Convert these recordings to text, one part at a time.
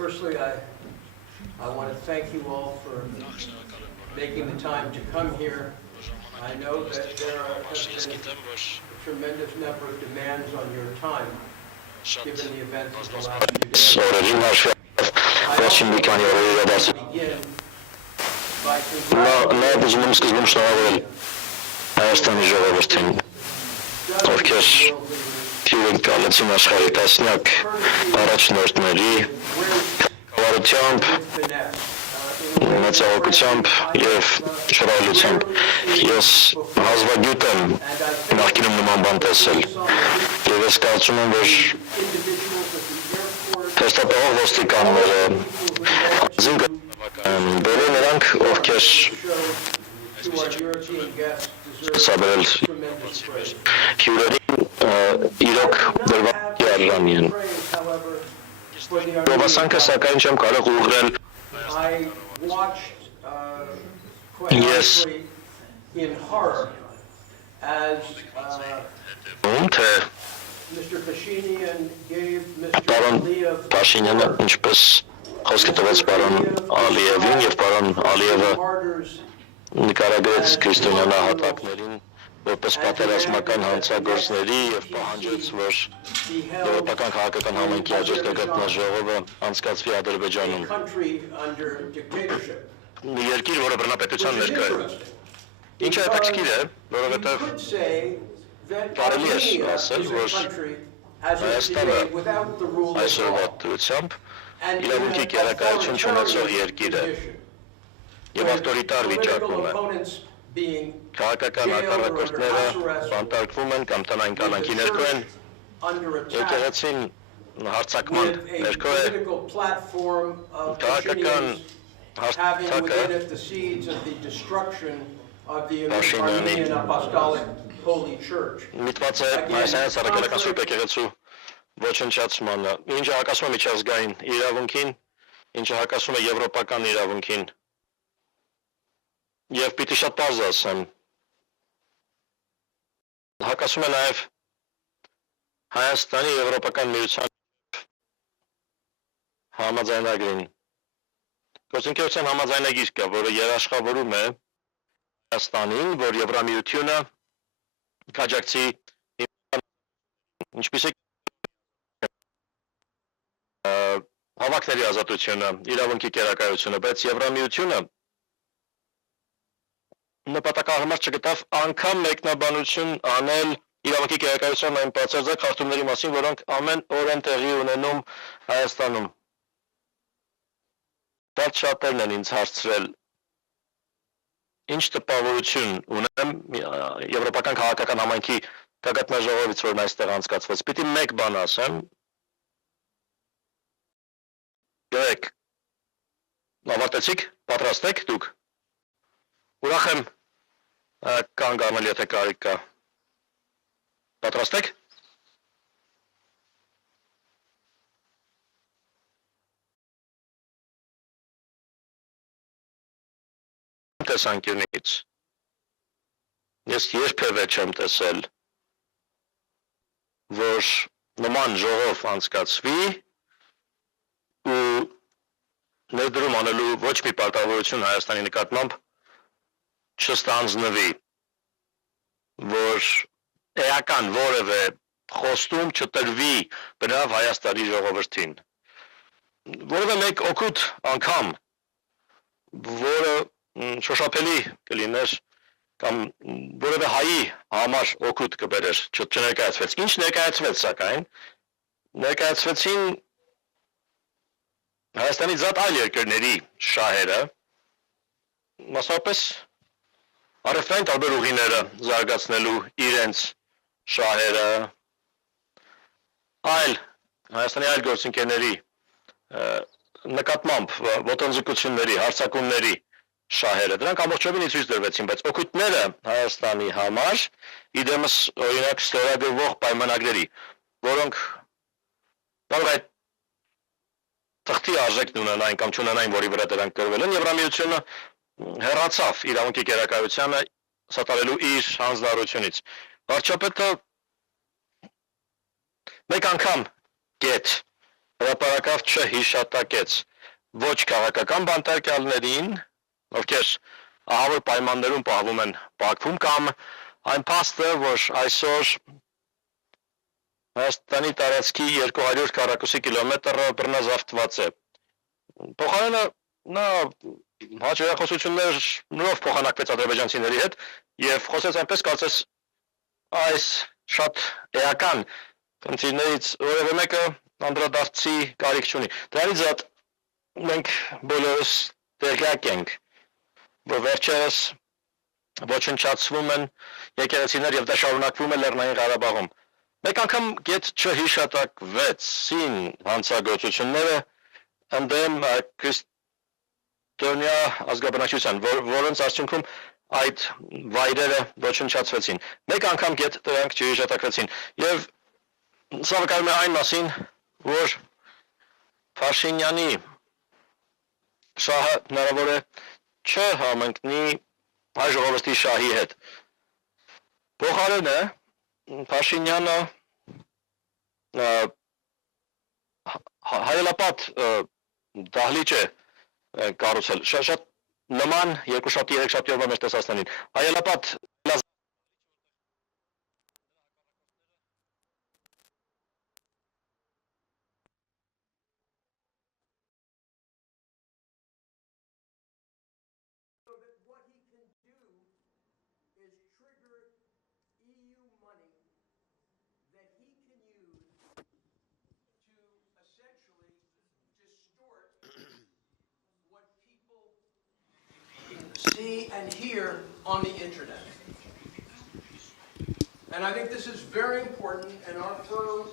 Firstly, I want to thank you all for making the time to come here. I know that there have been a tremendous number of demands on your time, given the events of the last few days. I also want to begin by congratulating Հայաստանի ժողովրդին, ովքեր թիվին կալեցին աշխարհի տասնյակ առաջնորդների կառավարությամբ, մեծահոգությամբ եւ շռայլությամբ։ Ես հազվագյուտ եմ նախկինում նման բան տեսել եւ ես կարծում եմ, որ փաստաբանող ոստիկանները բոլոր նրանք, ովքեր Sabel հյուրերին իրոք դրված արժանի են։ Գովասանքը սակայն չեմ կարող ուղղել ես թե պարոն Փաշինյանը ինչպես խոսքի տվեց պարոն Ալիևին եւ պարոն Ալիևը նկարագրեց քրիստոնյա հատակներին որպես պատերազմական հանցագործների եւ պահանջեց, որ եվրոպական քաղաքական համայնքի աջակցական ժողովը անցկացվի Ադրբեջանում։ Երկիր, որը բռնապետության ներկա է։ Ինչը հետաքրքիր է, որովհետեւ կարելի է ասել, որ Հայաստանը այսօրվա դրությամբ իրավունքի կերակայություն չունեցող երկիր է։ Եվ ավտորիտար վիճակում է։ Քաղաքական հակառակորդները բանտարկվում են կամ տնային կալանքի ներքո են, եկեղեցին հարձակման ներքո է, քաղաքական հարթակը Փաշինյանի միտված է Հայաստանի Սարքելական Սուրբ եկեղեցու ոչնչացմանը, ինչը հակասում է միջազգային իրավունքին, ինչը հակասում է եվրոպական իրավունքին։ Եվ պիտի շատ պարզ ասեմ, հակասում է նաև Հայաստանի Եվրոպական միության համաձայնագրին։ Գործընկերության համաձայնագիր կա, որը երաշխավորում է Հայաստանին, որ Եվրամիությունը կաջակցի ինչպես է հավաքների ազատությունը, իրավունքի կերակայությունը, բայց Եվրամիությունը նպատակահարմար չգտավ անգամ մեկնաբանություն անել իրավունքի կերակայության այն բացարձակ խախտումների մասին, որոնք ամեն օր են տեղի ունենում Հայաստանում։ Շատ շատերն են ինձ հարցրել, ինչ տպավորություն ունեմ Եվրոպական քաղաքական համայնքի գագաթնաժողովից, որն այստեղ անցկացվեց։ Պիտի մեկ բան ասեմ։ Գերեք, ավարտեցիք, պատրաստ եք դուք։ Ուրախ եմ կանգ առնել, եթե կարիք կա։ Պատրաստ եք։ Տեսանկյունից ես երբևէ չեմ տեսել, որ նման ժողով անցկացվի ու ներդրում անելու ոչ մի պարտավորություն Հայաստանի նկատմամբ չստանձնվի, որ էական որևէ խոստում չտրվի բնավ Հայաստանի ժողովրդին։ Որևէ մեկ օգուտ անգամ, որը շոշափելի կլիներ կամ որևէ հայի համար օգուտ կբերեր, չներկայացվեց։ Ինչ ներկայացվեց սակայն, ներկայացվեցին Հայաստանի զատ այլ երկրների շահերը, մասնավորապես առևտրային տարբեր ուղիները զարգացնելու իրենց շահերը, Հայաստանի այլ գործընկերների նկատմամբ ոտնձգությունների, հարձակումների շահերը, դրանք ամբողջովին ցույց դրվեցին, բայց օգուտները Հայաստանի համար իդեմս օրինակ ստորագրվող պայմանագրերի, որոնք կարող է թղթի արժեքն ունենային կամ չունենային, որի վրա դրանք գրվել են, Եվրամիությունը հեռացավ իրավունքի կերակայությանը սատարելու իր հանձնառությունից։ Վարչապետը մեկ անգամ գետ հրապարակավ չհիշատակեց ոչ քաղաքական բանտարկյալներին, ովքեր ահավոր պայմաններում պահվում են Բաքվում, կամ այն փաստը, որ այսօր Հայաստանի տարածքի 200 քառակուսի կիլոմետրը բռնազավթված է։ Փոխարենը նա հաջողություններով փոխանակվեց ադրբեջանցիների հետ եւ խոսեց այնպես, կարծես այս շատ էական խնդիրներից որևէ մեկը անդրադարձի կարիք չունի։ Դրանից զատ մենք բոլորս տեղյակ ենք, որ վերջերս ոչնչացվում են եկեղեցիներ եւ դա շարունակվում է Լեռնային Ղարաբաղում։ Մեկ անգամ գետ չհիշատակվեցին հանցագործությունները ընդդեմ քրիստոնյա ազգաբնակչության, որոնց արդյունքում այդ վայրերը ոչնչացվեցին։ Մեկ անգամ գետ դրանք չհիշատակվեցին։ Եվ սա վկայում է այն մասին, որ Փաշինյանի շահը հնարավոր է չհամընկնի հայ ժողովրդի շահի հետ։ Փոխարենը Փաշինյանը հայելապատ դահլիճ է կառուցել, շատ նման երկուշաբթի, երեքշաբթի օրվա մեր տեսածներին։ Հայելապատ what he can do is trigger EU money that he can use to essentially distort what people see and hear on the internet. And I think this is very important, and our firm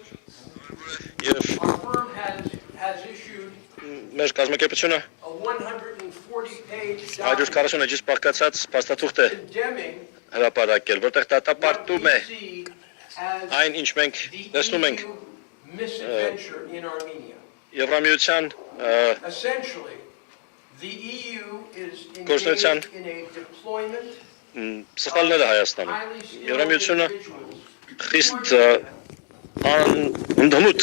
has issued մեր կազմակերպությունը a 140-page 140 էջից բաղկացած փաստաթուղթ է condemning հրապարակել, որտեղ դատապարտում է what we see as այն, ինչ մենք տեսնում ենք the EU misadventure in Armenia. Եվրամիության Essentially, the EU is Գործունեության engaged in a deployment սխալները of Հայաստանում։ highly skilled Եվրամիությունը individuals խիստ ընդհանուր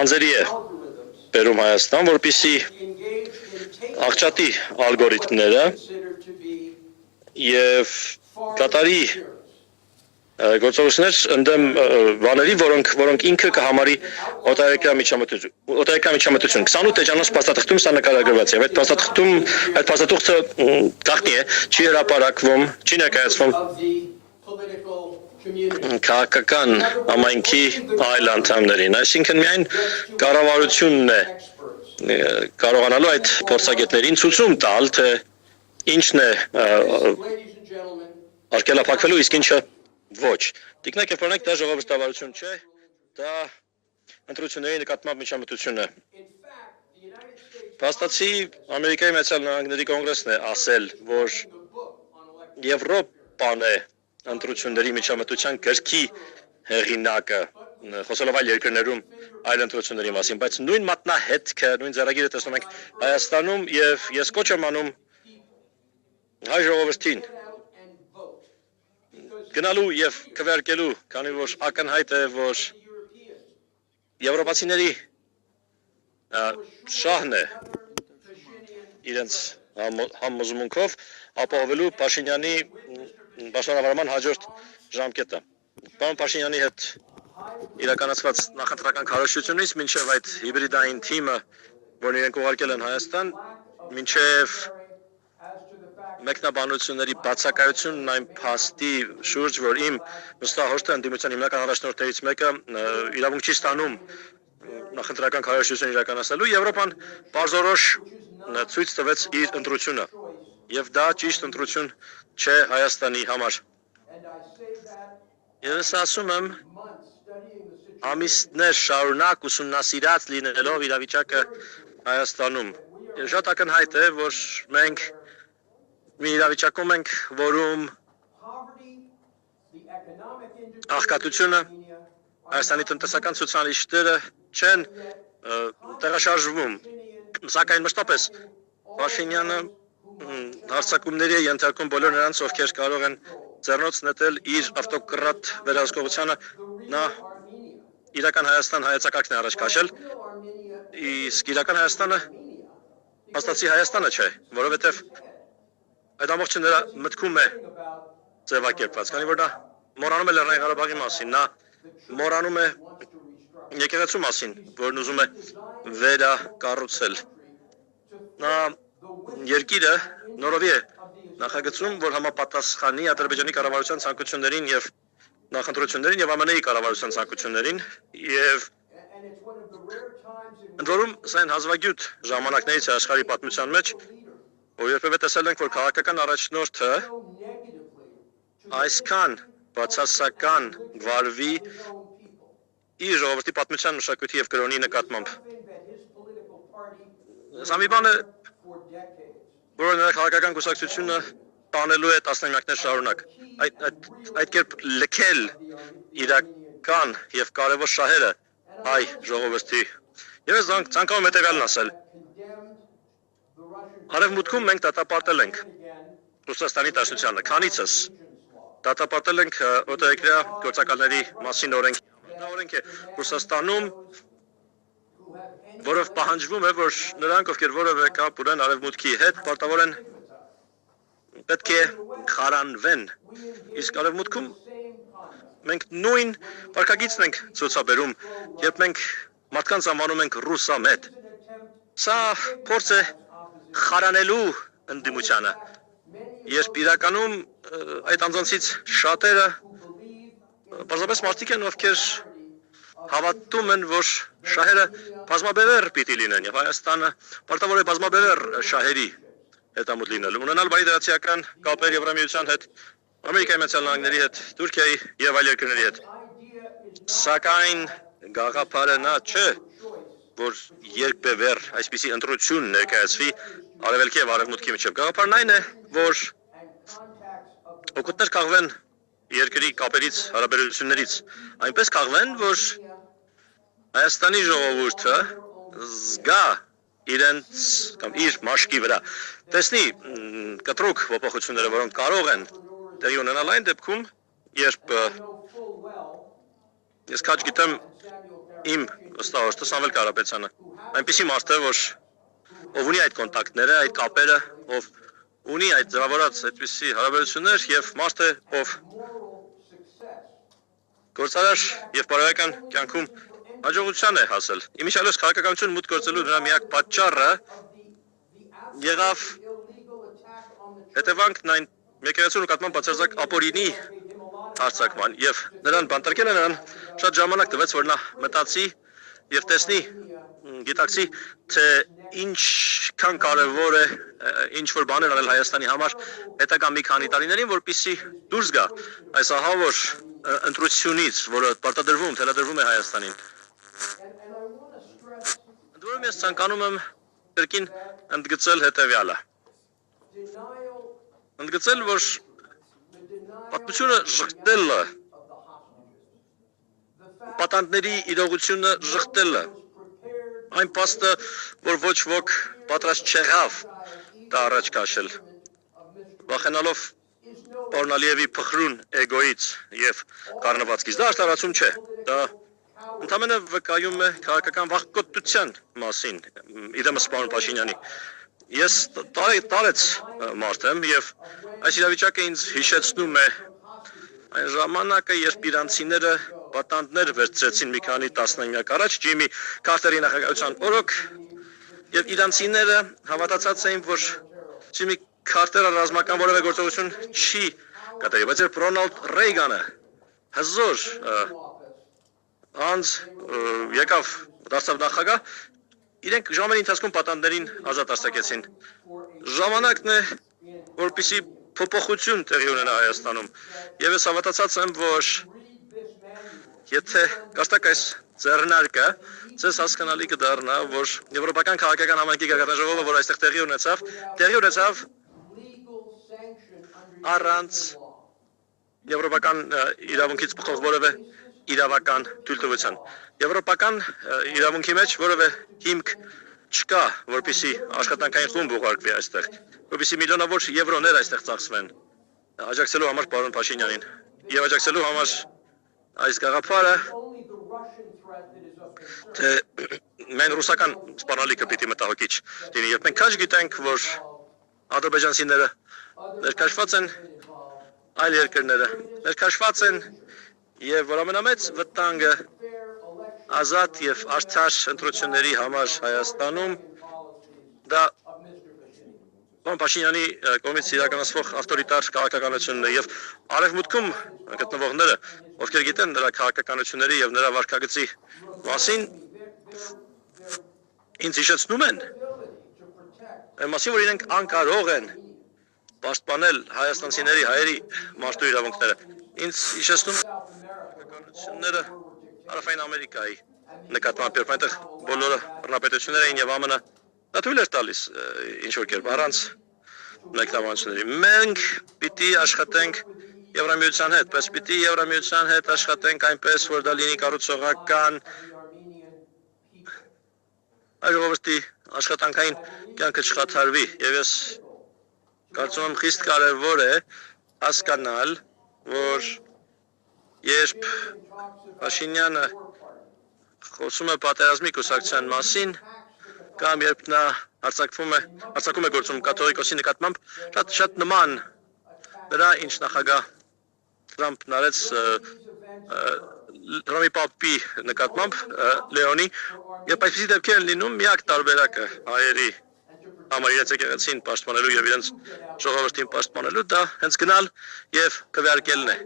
անձերի է algorithms բերում Հայաստան, որպեսզի engaged in taking աղճատի ալգորիթմները considered to be եւ foreign կատարի interference. գործողություններ ընդդեմ բաների, որոնք ինքը կհամարի օտարերկրյա միջամտություն։ 28 էջանոց փաստաթղթում սա նկարագրված է։ Այդ փաստաթուղթը գաղտնի է, չի հրապարակվում, չի ներկայացվում Of the political community. քաղաքական համայնքի այլ անդամներին, այսինքն միայն կառավարությունն է Experts. կարողանալու այդ փորձագետներին ցույցում տալ, թե ինչն է Ladies and gentlemen, արգելափակվելու, իսկ ինչը ոչ։ Տիկնակ եւ բռնեք, դա ժողովրդավարություն չէ, դա ընտրությունների նկատմամբ միջամտություն է։ in fact, the United States Փաստացի Ամերիկայի Միացյալ Նահանգների կոնգրեսն է ասել, որ the book on election Եվրոպան է ընտրությունների միջամտության գրքի հեղինակը, խոսելով այլ երկրներում այլ ընտրությունների մասին, բայց նույն մատնահետքը, նույն ձեռագիրը տեսնում ենք Հայաստանում եւ ես կոչ եմ անում հայ ժողովրդին get out and vote. Because գնալու եւ քվեարկելու, քանի որ ակնհայտ է, որ the Europeans եվրոպացիների շահն է Pashinyan իրենց համոզմունքով ապահովելու Փաշինյանի պաշտոնավարման հաջորդ ժամկետը։ Պարոն Փաշինյանի հետ իրականացված նախընտրական քարոզությունից մինչև այդ հիբրիդային թիմը, որն իրենք ուղարկել են Հայաստան, մինչև as to the fact մեկնաբանությունների բացակայությունն այն փաստի շուրջ, որ իմ նստահորտը ընդդիմության հիմնական առաջնորդներից մեկը իրավունք չի ստանում նախընտրական քարոզություն իրականացնելու, Եվրոպան բարձորոշ ցույց տվեց իր ընտրությունը, եւ դա ճիշտ ընտրություն չէ Հայաստանի համար։ and I say that Ես ասում եմ, months studying the situation ամիսներ շարունակ ուսումնասիրած լինելով իրավիճակը Հայաստանում։ Եվ շատ ակնհայտ է, որ մենք մի իրավիճակում ենք, որում poverty, the economic աղքատությունը, Armenia, Հայաստանի տնտեսական ցուցանիշները չեն տեղաշարժվում, սակայն մշտապես Փաշինյանը հարցակումների է ենթարկում բոլոր նրանց, ովքեր կարող են ձեռնոց նետել իր ավտոկրատ վերահսկողությանը, նա Armenia. իրական Հայաստան հայեցակարգն է առաջ քաշել Real Armenia իսկ իրական Հայաստանը հաստատի Հայաստանը չէ, որովհետև այդ ամբողջը նրա մտքում է ձևակերպված, քանի որ նա մոռանում է Լեռնային Ղարաբաղի մասին, նա մոռանում է եկեղեցու մասին, որն ուզում է վերակառուցել։ Նա երկիրը նորովի է նախագծում, որ համապատասխանի Ադրբեջանի կառավարության ցանկություններին եւ նախընտրություններին եւ ԱՄՆ-ի կառավարության ցանկություններին եւ ընդ որում սա այն հազվագյուտ ժամանակներից է աշխարհի պատմության մեջ, որ երբևէ տեսել ենք, որ քաղաքական առաջնորդը այսքան բացասական վարվի իր ժողովրդի պատմության մշակույթի եւ կրոնի նկատմամբ։ Սա մի բան է, որը նրա քաղաքական կուսակցությունը տանելու է տասնամյակներ շարունակ։ Այդ կերպ լքել իրական եւ կարևոր շահերը հայ ժողովրդի։ Եվ ես ցանկանում եմ հետեւյալն ասել. Արևմուտքում մենք դատապարտել ենք Ռուսաստանի Դաշնությանը, քանիցս դատապարտել ենք օտարերկրյա գործակալների մասին օրենք։ Դա օրենք է Ռուսաստանում, որով պահանջվում է, որ նրանք, ովքեր որևէ կապ ունեն արևմուտքի հետ, պարտավոր են պետք է խարանվեն։ Իսկ արևմուտքում մենք նույն վարքագիծն ենք ցուցաբերում, երբ մենք մարդկանց անվանում ենք ռուսամետ։ Սա փորձ է խարանելու ընդդիմությանը, երբ իրականում այդ անձանցից շատերը պարզապես մարդիկ են, ովքեր հավատում են, որ շահերը բազմաբևեռ պիտի լինեն, եւ Հայաստանը պարտավոր է բազմաբևեռ շահերի հետամուտ լինել, ունենալ բարիդրացիական կապեր Եվրամիության հետ, Ամերիկայի Միացյալ Նահանգների հետ, Թուրքիայի եւ այլ երկրների հետ։ Սակայն գաղափարը նա չէ, որ երկբևեռ այսպիսի ընտրություն ներկայացվի արևելքի եւ արևմուտքի միջեւ։ Գաղափարն այն է, որ օգուտներ կաղվեն երկրի կապերից, հարաբերություններից, այնպես կաղվեն, որ Հայաստանի ժողովուրդը զգա իրենց կամ իր մաշկի վրա տեսնի կտրուկ փոփոխությունները, որոնք կարող են տեղի ունենալ այն դեպքում, երբ ես քաջ գիտեմ իմ ըստահոշտը Սամվել Կարապետյանը, այնպիսի մարդ է, որ ով ունի այդ կոնտակտները, այդ կապերը, ով ունի այդ ձևավորած այդպիսի հարաբերություններ եւ մարդ է, ով գործարար եւ բարոյական կյանքում հաջողության է հասել։ Իմիջիայլոց քաղաքականություն մուտք գործելու նրա միակ պատճառը եղավ հետևանքն այն եկեղեցու նկատմամբ բացարձակ ապօրինի հարձակման եւ նրան բանտարկելը նրան շատ ժամանակ տվեց, որ նա մտածի եւ տեսնի, գիտակցի, թե ինչքան կարևոր է ինչ որ բաներ անել Հայաստանի համար հետագա մի քանի տարիներին, որպեսզի դուրս գա այս ահավոր ընտրությունից, որը պարտադրվում, թելադրվում է Հայաստանին։ Ընդ որում ես ցանկանում եմ կրկին ընդգծել հետևյալը։ Ընդգծել, որ պատմությունը ժխտելը, պատանդների իրողությունը ժխտելը, այն փաստը, որ ոչ ոք պատրաստ չեղավ դա առաջ քաշել, վախենալով պարոն Ալիևի փխրուն էգոից եւ կառնվածքից, դա արտարացում չէ, դա ընդամենը վկայում է քաղաքական վախկոտության մասին, իրեմս պարոն Փաշինյանի։ Ես տարեց մարդ եմ եւ այս իրավիճակը ինձ հիշեցնում է այն ժամանակը, երբ իրանցիները պատանդներ վերցրեցին մի քանի տասնամյակ առաջ Ջիմի Քարտերի նախագահության օրոք եւ իրանցիները հավատացած էին, որ Ջիմի Քարտերը ռազմական որևէ գործողություն չի կատարի, բայց երբ Ռոնալդ Ռեյգանը հզոր անձ եկավ դարձավ նախագահ, իրենք ժամերի ընթացքում պատանդներին ազատ արձակեցին։ Ժամանակն է, որպեսզի փոփոխություն տեղի ունենա Հայաստանում։ Եվ ես հավատացած եմ, որ եթե կստակ այս ձեռնարկը, ձեզ հասկանալի կդառնա, որ Եվրոպական քաղաքական համայնքի գագաթնաժողովը, որ այստեղ տեղի ունեցավ առանց եվրոպական իրավունքից բխող որևէ իրավական թույլտվության։ Եվրոպական իրավունքի մեջ որևէ հիմք չկա, որպեսզի աշխատանքային խումբ ուղարկվի այստեղ, որպեսզի միլիոնավոր եվրոներ այստեղ ծախսվեն, աջակցելու համար պարոն Փաշինյանին եւ աջակցելու համար այս գաղափարը, թե Մենք ռուսական սպառնալիքը պիտի մտահոգիչ լինի, երբ մենք քաջ գիտենք, որ ադրբեջանցիները ներկայացված են այլ երկրները, ներկայացված են եւ որ ամենամեծ վտանգը ազատ եւ արդար ընտրությունների համար Հայաստանում դա Փաշինյանի կողմից իրականացվող ավտորիտար քաղաքականությունն է եւ արևմուտքում գտնվողները, ովքեր գիտեն նրա քաղաքականությունների եւ նրա վարքագծի մասին, ինձ հիշեցնում են, մասին, որ իրենք անկարող են պաշտպանել հայաստանցիների հայերի մարդու իրավունքները։ Ինձ հիշեցնում քաղաքականությունները Հարավային Ամերիկայի նկատմամբ, երբ այնտեղ բոլորը բռնապետություններ էին եւ ԱՄՆ-ը դա թույլ էր տալիս ինչ-որ կերպ առանց մեկնաբանությունների։ Մենք պիտի աշխատենք Եվրամիության հետ, պես պիտի Եվրամիության հետ աշխատենք այնպես, որ դա լինի կառուցողական ժողովրդի աշխատանքային կյանքը չխաթարվի եւ ես կարծում եմ խիստ կարեւոր է հասկանալ, որ երբ Փաշինյանը խոսում է պատերազմի կուսակցության մասին կամ երբ նա արձակում է գործում կաթողիկոսի նկատմամբ շատ նման նրա ինչ նախագահ Թրամփն արեց Ռոմի Պապի նկատմամբ Լեոնի, երբ այսպիսի դեպքեր են լինում, միակ տարբերակը հայերի համար իրենց եկեղեցին պաշտպանելու եւ իրենց ժողովրդին պաշտպանելու դա հենց գնալ եւ քվեարկելն է։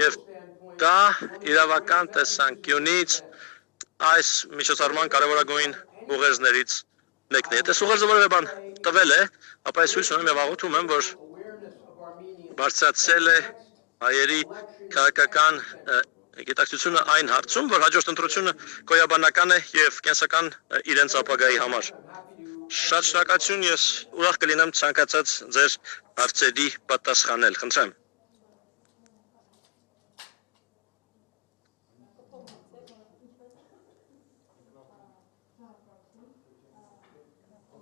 Եվ դա իրավական տեսանկյունից այս միջոցառման կարևորագույն ուղերձներից մեկն է։ Եթե ուղերձը որևէ բան տվել է, ապա ես հույս ունեմ եւ աղոթում եմ, որ բարձրացել է հայերի քաղաքական գիտակցությունը այն հարցում, որ հաջորդ ընտրությունը գոյաբանական է եւ կենսական իրենց ապագայի համար։ Շատ շնորհակալություն, ես ուրախ կլինեմ ցանկացած ձեր հարցերի պատասխանել, խնդրեմ։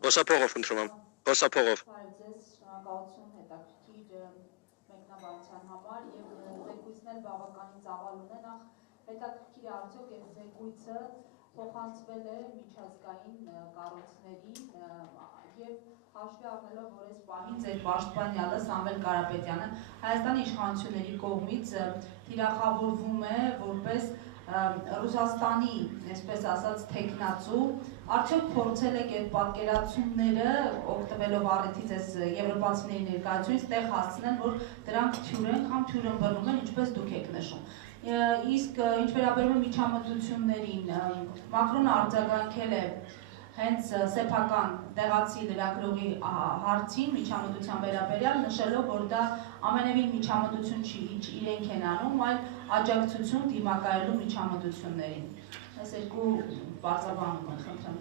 Հոսափողով խնդրում եմ, հոսափողով։ Շնորհակալություն հետաքրքիր մեկնաբանության համար եւ զեկույցն էլ բավականին ծավալ ունենախ հետաքրքիր է արդյոք այս զեկույցը փոխանցվել է միջազգային կառույցներին եւ հաշվի առնելով, որ այս պահին ձեր պաշտպանյալը Սամվել Կարապետյանը Հայաստանի իշխանությունների կողմից թիրախավորվում է որպես Ռուսաստանի, այսպես ասած, թեկնածու, արդյոք փորձել եք այդ պատկերացումները օգտվելով առիթից այս եվրոպացիների ներկայությունից տեղ հասցնել, որ դրանք թյուր են կամ թյուր ըմբռնում են, ինչպես դուք եք նշում։ Իսկ ինչ վերաբերում է միջամտություններին, Մակրոնը արձագանքել է հենց սեփական տեղացի լրագրողի հարցին միջամտության վերաբերյալ, նշելով, որ դա ամենևին միջամտություն չի, իրենք են անում, այլ աջակցություն դիմակայելու միջամտություններին։ Այս երկու բարձրաբանում են, խնդրեմ։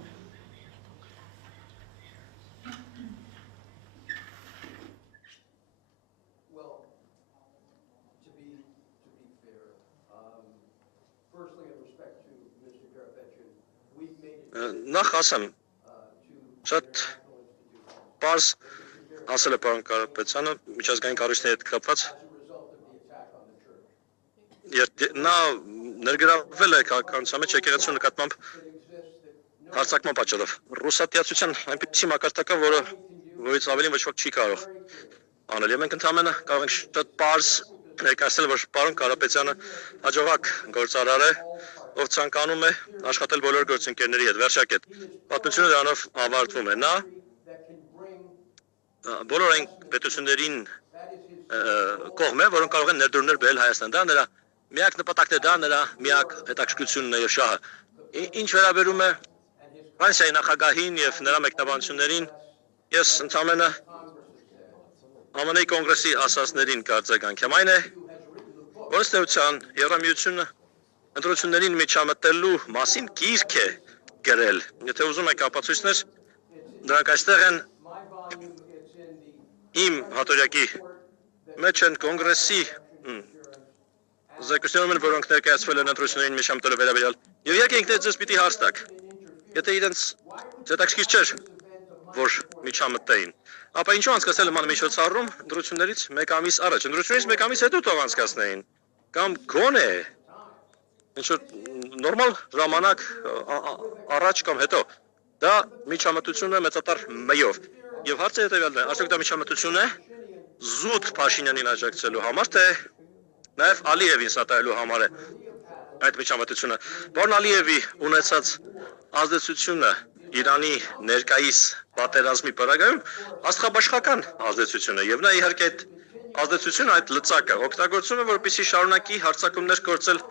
Well, to be fair, firstly in respect to Mr. Karapetyan, we've made it Նախ ասեմ, շատ պարզ ասել է պարոն Կարապետյանը միջազգային կառույցների հետ կապված, նա ներգրավվել է քաղաքականության մեջ եկեղեցու նկատմամբ հարձակման պատճառով։ Ռուսատիացության այնպիսի մակարդակը, որից ավելին ոչ ոք չի կարող անել։ Եվ մենք ընդհանրապես կարող ենք շատ պարզ ներկայացնել, որ պարոն Կարապետյանը հաջողակ գործարար է, ով ցանկանում է աշխատել բոլոր գործընկերների հետ, վերջակետ։ Պատմությունը դրանով ավարտվում է։ Նա բոլոր այն պետություններին կողմ է, որոնք կարող են ներդրումներ բերել Հայաստան։ Դա նրա միակ նպատակն է, դա նրա միակ հետաքրքրությունն է եւ շահը։ Ինչ վերաբերում է Ֆրանսիայի նախագահին եւ նրա մեկնաբանություններին, ես ընդհանրապես ԱՄՆ-ի կոնգրեսի ասածներին կարձագանքեմ։ Այն է, որ ըստ էության Եվրամիությունը ընտրություններին միջամտելու մասին գիրք է գրել։ Եթե ուզում եք ապացույցներ, դրանք այստեղ են իմ հատորյակի մեջ են կոնգրեսի զեկույցներում, որոնք ներկայացվել են ընտրություններին միջամտելու վերաբերյալ։ Եվ իհարկե ինքներդ ձեզ պիտի հարց տաք, եթե իրենց հետաքրքիր չէր, որ միջամտեին, ապա ինչու անցկացնել նման միջոցառում ընտրություններից մեկ ամիս առաջ, ընտրությունից մեկ ամիս հետո թող անցկացնեին, կամ գոնե ինչ-որ նորմալ ժամանակ առաջ կամ հետո դա միջամտություն է մեծատար մյով եւ հարցը հետեւյալն է արդյոք դա միջամտություն է զուտ Փաշինյանին աջակցելու համար թե նաեւ Ալիևին սատարելու համար է այդ միջամտությունը Պարոն Ալիևի ունեցած ազդեցությունը Իրանի ներկայիս պատերազմի պարագայում աստղաբաշխական ազդեցություն է եւ նա իհարկե այդ ազդեցությունը այդ լծակը օգտագործում է որպեսզի շարունակի հարձակումներ գործել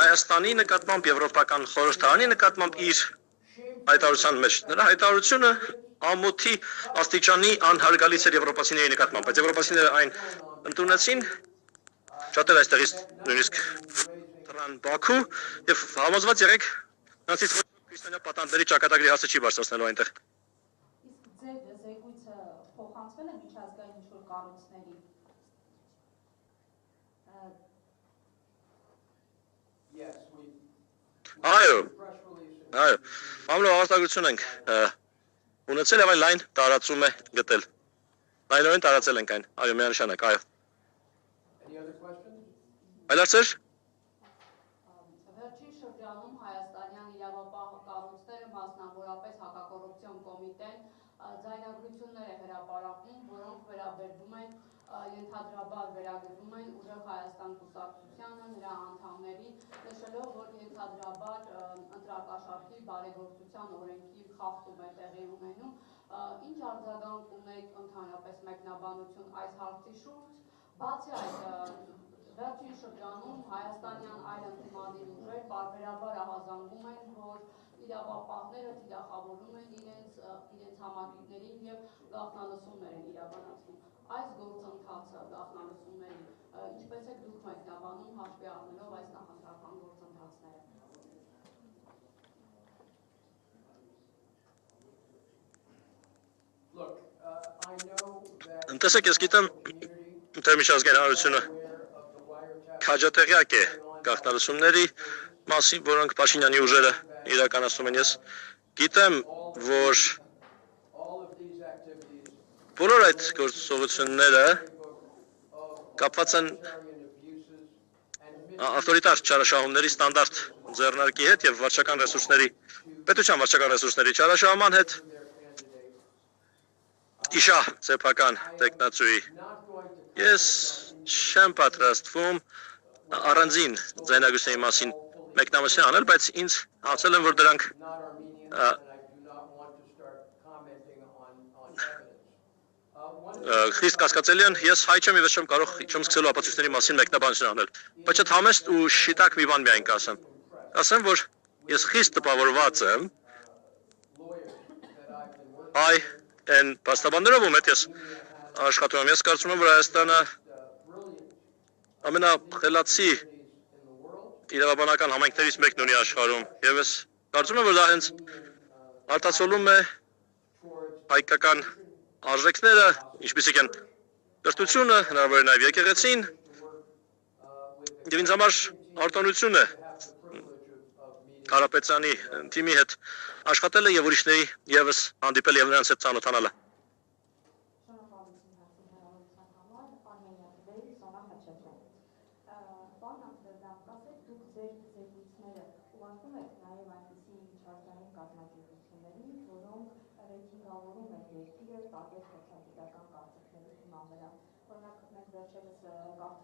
Հայաստանի նկատմամբ եվրոպական խորհրդարանի նկատմամբ իր հայտարարության մեջ նրա հայտարարությունը ամոթի աստիճանի անհարգալից էր եվրոպացիների նկատմամբ բայց եվրոպացիները այն ընդունեցին շատեր այստեղից նույնիսկ Թրան Բաքու եւ համոզված եղեք նրանցից քրիստոնյա պատանդների ճակատագրի հասը չի բարձրացնելու այնտեղ Իսկ ձեր զեկույցը փոխանցվել է միջազգային ինչ-որ կառույցների Այո ամենը հաղորդագրություն ենք ունեցել եւ այն լայն տարածում է գտել լայնորեն տարածել ենք այն այո միանշանակ այո այլ հարցեր Վերջին շրջանում հայաստանյան իրավապահ կառույցները, մասնավորապես հակակոռուպցիոն կոմիտեն, ձայնագրություններ է հրապարակում, որոնք վերաբերվում են ենթադրաբար վերագրվում են ուժեղ Հայաստան կուսակցությանը, նրա անդամներին, նշելով, որ ենթադրաբար ընտրակաշառքի բարեգործության օրենքի խախտում է տեղի ունենում, ինչ արձագանք ունեք ընդհանրապես մեկնաբանություն այս հարցի շուրջ, բացի այդ վերջին շրջանում հայաստանյան այլ ընդդիմադիր ուժեր պարբերաբար ահազանգում են, որ իրավապահները թիրախավորում են իրենց համակիներին եւ գաղտնալսումներ են իրականացնում։ Այս գործընթացը գաղտնալսումների ինչպես եք դուք մեկնաբանում հաշվի առնելով այս նախընտրական գործընթացները։ Տեսեք, ես գիտեմ, թե միջազգային հանրությունը քաջատեղյակ է գաղտնալսումների մասին, որոնք Փաշինյանի ուժերը իրականացնում են։ Ես գիտեմ, որ բոլոր այդ գործողությունները կապված են ավտորիտար չարաշահումների ստանդարտ ձեռնարկի հետ եւ վարչական ռեսուրսների, պետության վարչական ռեսուրսների չարաշահման հետ իշահ սեփական տեխնացուի ես չեմ պատրաստվում առանձին ձայնագրությունների մասին մեկնաբանություն անել, բայց ինձ ասել են, որ դրանք խիստ կասկածելի են, ես հայ չեմ եւ չեմ կարող չեմ սկսելու ապացույցների մասին մեկնաբանություն անել, բայց այդ համեստ ու շիտակ մի բան միայն կասեմ, ասեմ, որ ես խիստ տպավորված եմ այ այն փաստաբաններով ում հետ ես աշխատում եմ, ես կարծում եմ, որ Հայաստանը ամենախելացի իրավաբանական համայնքներից մեկն ունի աշխարհում եւ ես կարծում եմ, որ դա հենց արտացոլում է հայկական արժեքները, ինչպիսիք են կրթությունը, հնարավոր է նաեւ եկեղեցին եւ ինձ համար արտոնություն է Կարապետյանի թիմի հետ աշխատելը եւ ուրիշների եւս հանդիպել եւ նրանց հետ ծանոթանալը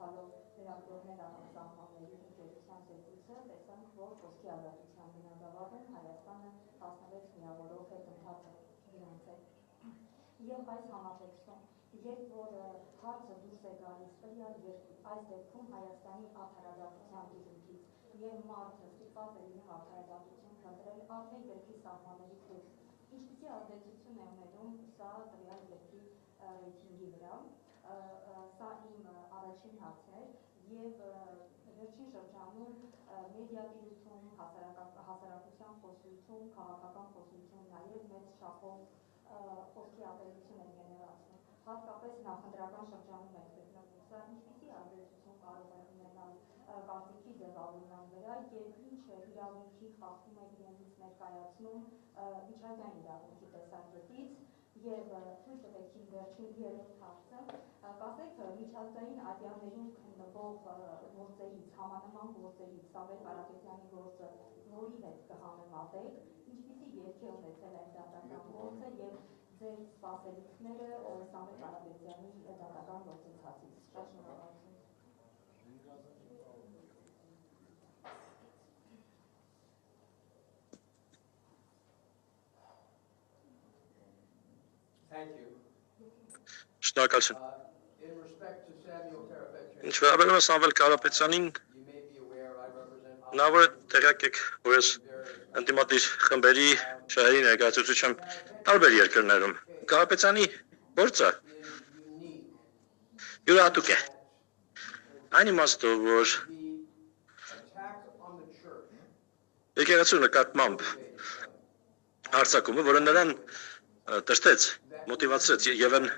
Կարդալով լրագրողներ արտասահմանների ընկերության զեկույցը տեսանք, որ խոսքի ազատության բնագավառում Հայաստանը 16 միավորով հետընթաց գրանցել։ Եվ այս համատեքստում, երբ որ հարցը դուրս է գալիս տվյալ երկրի, այս դեպքում Հայաստանի արդարադատության դիրքից եւ մարդը ստիպված է իր արդարադատություն փնտրել առնի երկրի սահմաններից դուրս, ինչպիսի ազդեցություն է ունենում սա տվյալ երկրի ռեյտինգի վրա։ Սա իմ առաջին հարցն էր եւ վերջին շրջանում մեդիատիրություն, հասարակության խոսություն, քաղաքական խոսություն նաեւ մեծ չափով խոսքի ատելություն են գեներացնում։ Հատկապես նախընտրական շրջանում ենք գտնվում, սա ինչպիսի ազդեցություն կարող է ունենալ կարծիքի ձևավորման վրա եւ ինչ իրավունքի խախտում է իրենից ներկայացնում միջազգային իրավունքի տեսակետից եւ ցույց տվեք իմ վերջին երրորդ հարցը կասեք միջազգային ատյաններում քննվող գործերից, համանման գործերից, Սամվել Կարապետյանի գործը որի հետ կհամեմատեք, ինչպիսի երկ է ունեցել այդ դատական գործը եւ ձեր սպասելիքները Սամվել Կարապետյանի դատական գործընթացից։ Շատ շնորհակալություն։ Thank you. Շնորհակալություն։ In respect to Samuel Karapetyan, Ինչ վերաբերում է Սամվել Կարապետյանին, you may be aware I represent նա որ տեղյակ եք, որ ես ընդդիմադիր խմբերի շահերի ներկայացուցիչ եմ տարբեր երկրներում։ Կարապետյանի գործը is unique. յուրահատուկ է։ Այն իմաստով, որ The attack on the church եկեղեցու նկատմամբ հարձակումը, որը նրան տրտեց, մոտիվացրեց եւ այն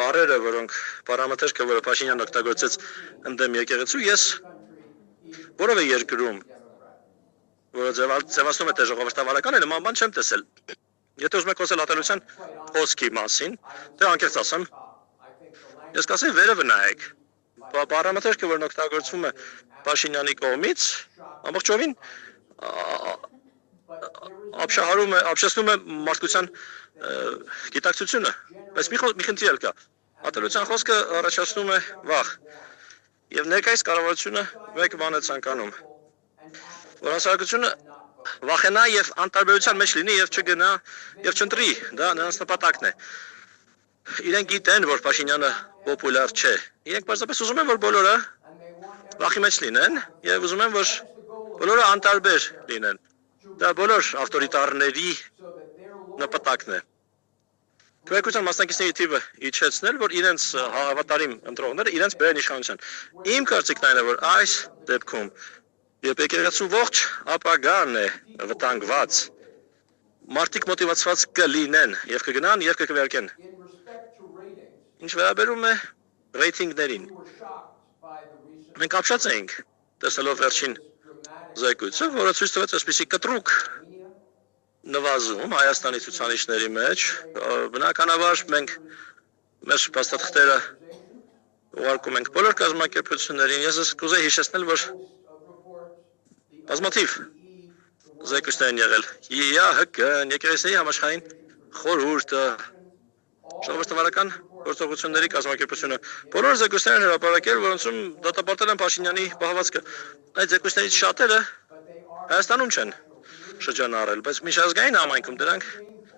բարերը, որոնք պարամետրը, որը Փաշինյանն օգտագործեց ընդդեմ եկեղեցու, ես որևէ երկրում, որը ձևացնում է թե ժողովրդավարական է, նման բան չեմ տեսել։ Եթե ուզում եք խոսել ատելության խոսքի մասին, թե անկեղծ ասեմ, ես կասեի վերևը նայեք։ Պարամետրը, որն օգտագործվում է Փաշինյանի կողմից, ամբողջովին ապշեցնում է մարդկության գիտակցությունը, բայց մի խնդիր կա։ Ատելության խոսքը առաջացնում է վախ։ Եվ ներկայիս կառավարությունը մեկ բան է ցանկանում, որ հասարակությունը վախենա եւ անտարբերության մեջ լինի եւ չգնա եւ չընտրի, դա նրանց նպատակն է։ Իրենք գիտեն, որ Փաշինյանը պոպուլյար չէ։ Իրենք պարզապես ուզում են, որ բոլորը վախի մեջ լինեն եւ ուզում են, որ բոլորը անտարբեր լինեն։ Դա բոլոր ավտորիտարների նպատակն է։ Քվեարկության մասնակիցների թիվը իջեցնել, որ իրենց հավատարիմ ընտրողները իրենց բերեն իշխանության։ Իմ կարծիքն այն է, որ այս դեպքում երբ եկեղեցու ողջ ապագան է վտանգված, մարդիկ մոտիվացված կլինեն եւ կգնան եւ կքվեարկեն։ in respect to ratings. Ինչ վերաբերում է ռեյթինգներին, We were shocked by the recent մենք ապշած էինք տեսնելով վերջին dramatic զեկույցը, որը ցույց տվեց այսպիսի կտրուկ նվազում Հայաստանի ցուցանիշների մեջ, բնականաբար մենք մեր փաստաթղթերը ուղարկում ենք բոլոր կազմակերպություններին։ Ես կուզեի հիշեցնել, որ բազմաթիվ զեկույցներ են եղել։ ԵԱՀԿ-ն, Եկեղեցիների համաշխարհային խորհուրդը, ժողովրդավարական գործողությունների կազմակերպությունը, բոլոր զեկույցներն են հրապարակել, որոնցում դատապարտել են Փաշինյանի պահվածքը։ Այդ զեկույցներից շատերը Հայաստանում չեն շրջանառել, բայց միջազգային համայնքում դրանք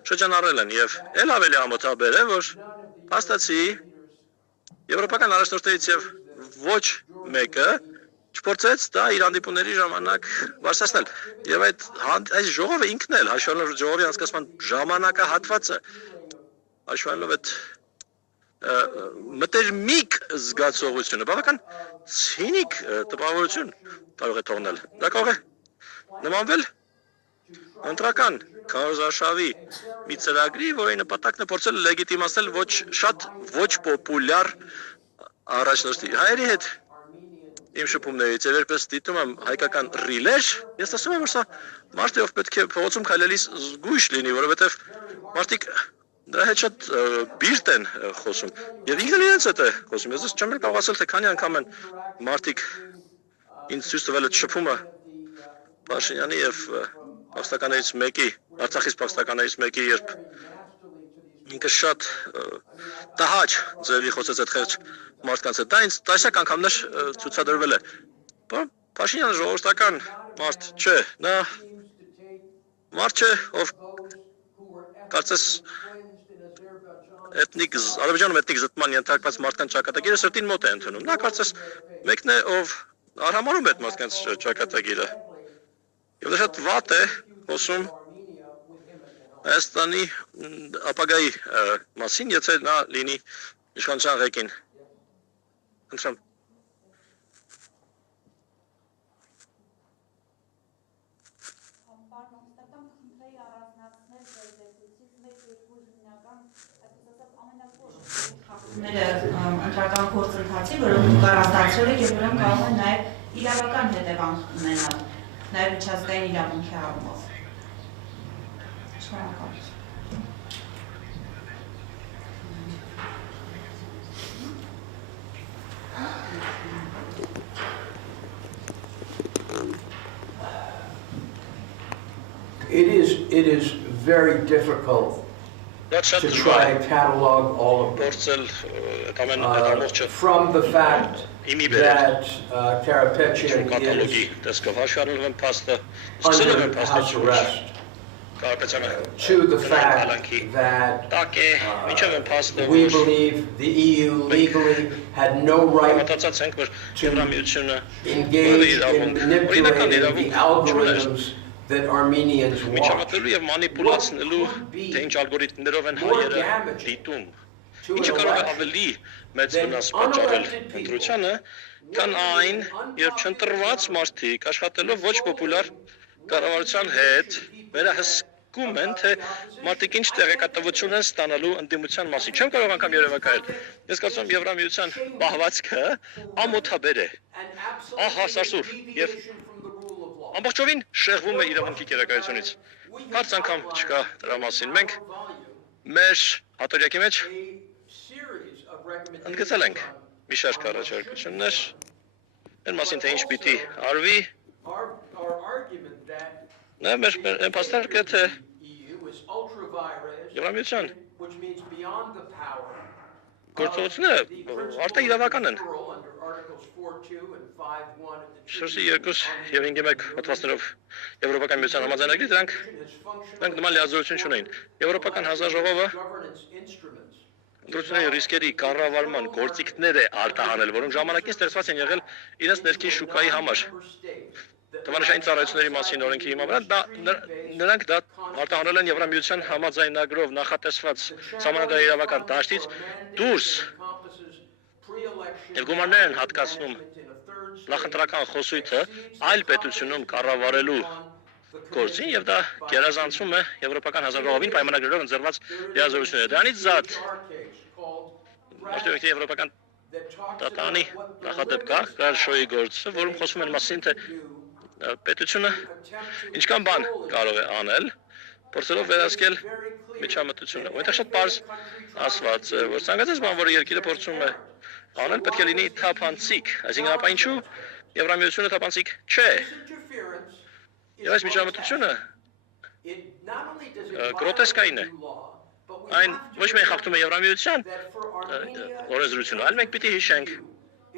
շրջանառել են եւ ել ավելի ամոթաբեր է, որ հաստատի եվրոպական առաջնորդներից եւ ոչ մեկը չփորձեց դա իր հանդիպումների ժամանակ բարձրացնել։ Եվ այդ ժողովը ինքն էլ հաշվելով ժողովի անցկացման ժամանակահատվածը, հաշվելով այդ մտերմիկ զգացողությունը, բավական ցինիկ տպավորություն կարող է թողնել։ Դա կարող է նմանվել ընտրական քարոզարշավի մի ծրագրի, որի նպատակն է փորձել լեգիտիմացնել ոչ պոպուլյար առաջնորդի հայերի հետ իմ շփումներից եւ երբ ես դիտում եմ հայկական ռիլեր, ես ասում եմ, որ սա մարդը ով պետք է փողոցում քայլելիս զգույշ լինի, որովհետեւ մարդիկ դրա հետ շատ բիրտ են խոսում եւ ինքն իրենց հետ է խոսում։ Ես չեմ կարող ասել, թե քանի անգամ են մարդիկ ինձ ցույց տվել այդ շփումը Փաշինյանի եւ փախստականներից մեկի, Արցախից փախստականներից մեկի, երբ ինքը շատ տհաճ ձևի խոսեց այդ խեղճ մարդկանց հետ, դա ինձ տասնյակ անգամներ ցուցադրվել է։ Փաշինյանը ժողովրդական մարդ չէ, նա մարդ չէ, ով կարծես Ադրբեջանում էթնիկ զտման ենթարկված մարդկանց ճակատագիրը սրտին մոտ է ընդունում։ Նա կարծես մեկն է, ով արհամարում է այդ մարդկանց ճակատագիրը։ Եվ դա շատ վատ է խոսում Հայաստանի ապագայի մասին, եթե նա լինի իշխանության ղեկին։ Ընտրեմ։ Ընտրական գործընթացի, որոնք դուք առանձնացրել եք եւ որոնք կարող են նաեւ իրավական հետևանք ունենալ, նաեւ միջազգային իրավունքի առումով։ Շնորհակալություն։ it is very difficult Դա շատ to դժվար try է to catalog all of them. փորձել այդ ամեն այդ ամբողջը From the fact իմի բերել that Karapetyan կատալոգի is տեսքով հաշվառել եմ փաստը սկսել եմ under house փաստը arrest, Կարապետյանը to the fact կալանքի that տակ է ինչև եմ փաստը we որ believe the EU legally had no right մտածած ենք որ Եվրամիությունը engage in manipulating the իրավունք algorithms that Armenians watch. միջամտելու եւ մանիպուլացնելու թե ինչ ալգորիթմներով են հայերը դիտում ինչը կարող է ավելի մեծ վնաս պատճառել ընտրությանը քան այն երբ չընտրված մարդիկ աշխատելով ոչ պոպուլար կառավարության հետ վերահսկում են թե մարդիկ ինչ տեղեկատվություն են ստանալու ընդդիմության մասին չեմ կարող անգամ երևակայել ես կարծում եմ Եվրամիության պահվածքը ամոթաբեր է ահա սարսուր եւ ամբողջովին շեղվում է իրավունքի կերակայությունից հարց անգամ չկա դրա մասին մենք մեր հատորյակի մեջ ընդգծել ենք մի շարք առաջարկություններ այն մասին թե ինչ պիտի արվի մեր փաստարկը թե Եվրամիության գործողությունները արտաիրավական են Շրջի 2 եւ 5-1 հատվածներով Եվրոպական միության համաձայնագրի դրանք նման լիազորություն չունեն Եվրոպական հանձնաժողովը Դրությունների ռիսկերի կառավարման գործիքներ է արտահանել, որոնք ժամանակին ստեղծված են եղել իրենց ներքին շուկայի համար։ Տվանշային ծառայությունների մասին օրենքի հիման վրա նրանք դա արտահանել են Եվրամիության համաձայնագրով նախատեսված սահմանադրական դաշտից դուրս եւ գումարներ են հատկացնում նախընտրական խոսույթը այլ պետությունում կառավարելու գործին եւ դա գերազանցում է Եվրոպական հանձնաժողովին պայմանագրերով ընձեռված լիազորությունները։ Դրանից զատ Արտերկրի Եվրոպական տատանի նախադեպ կա շոյի գործը, որում խոսում են մասին, թե պետությունը ինչքան բան կարող է անել, փորձելով վերահսկել միջամտությունը։ Որտեղ շատ պարզ ասված է, որ ցանկացած բան, որը երկիրը փորձում է անել, պետք է լինի թափանցիկ, այսինքն ապա ինչու Եվրամիությունը թափանցիկ չէ։ Եվ այս միջամտությունը գրոտեսկային է։ Այն ոչ միայն խախտում է Եվրամիության օրենսդրությունը, այլ մենք պիտի հիշենք,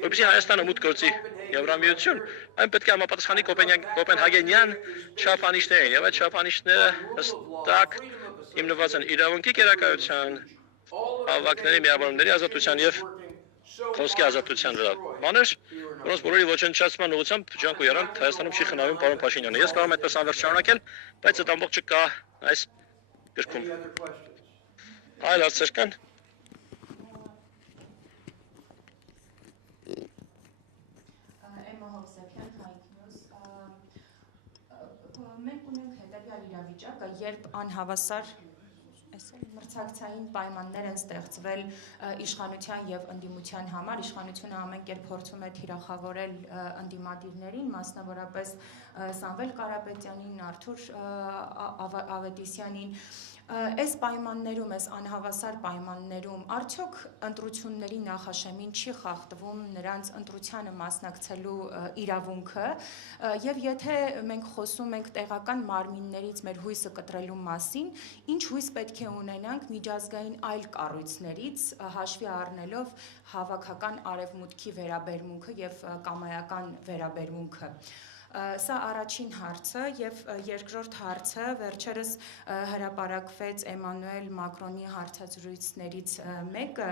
որպեսզի Հայաստանը մուտք գործի Եվրամիություն, այն պետք է համապատասխանի Կոպենհագենյան չափանիշներին, եւ այդ չափանիշները հստակ հիմնված են իրավունքի կերակայության, հավաքների միավորումների ազատության եւ խոսքի ազատության վրա։ Բաներ, որոնց բոլորի ոչնչացման ուղղությամբ ջանք ու երանգ Հայաստանում չի խնայում պարոն Փաշինյանը։ Ես կարող եմ այդպես անվերջ շարունակել, բայց այդ ամբողջը կա այս գրքում։ Այլ հարցեր կան։ Էմմա Հովսեփյան, Հայք Նյուզ, մենք ունենք հետևյալ իրավիճակը, երբ անհավասար մրցակցային պայմաններ են ստեղծվել իշխանության եւ ընդդիմության համար, իշխանությունը ամեն կերպ փորձում է թիրախավորել ընդդիմադիրներին, մասնավորապես Սամվել Կարապետյանին, Արթուր Ավետիսյանին, այս պայմաններում, այս անհավասար պայմաններում արդյոք ընտրությունների նախաշեմին չի խախտվում նրանց ընտրությանը մասնակցելու իրավունքը եւ եթե մենք խոսում ենք տեղական մարմիններից մեր հույսը կտրելու մասին, ինչ հույս պետք է ունենանք միջազգային այլ կառույցներից հաշվի առնելով հավաքական արևմուտքի վերաբերմունքը եւ կամայական վերաբերմունքը Սա առաջին հարցը եւ երկրորդ հարցը վերջերս հրապարակվեց Էմանուել Մակրոնի հարցազրույցներից մեկը,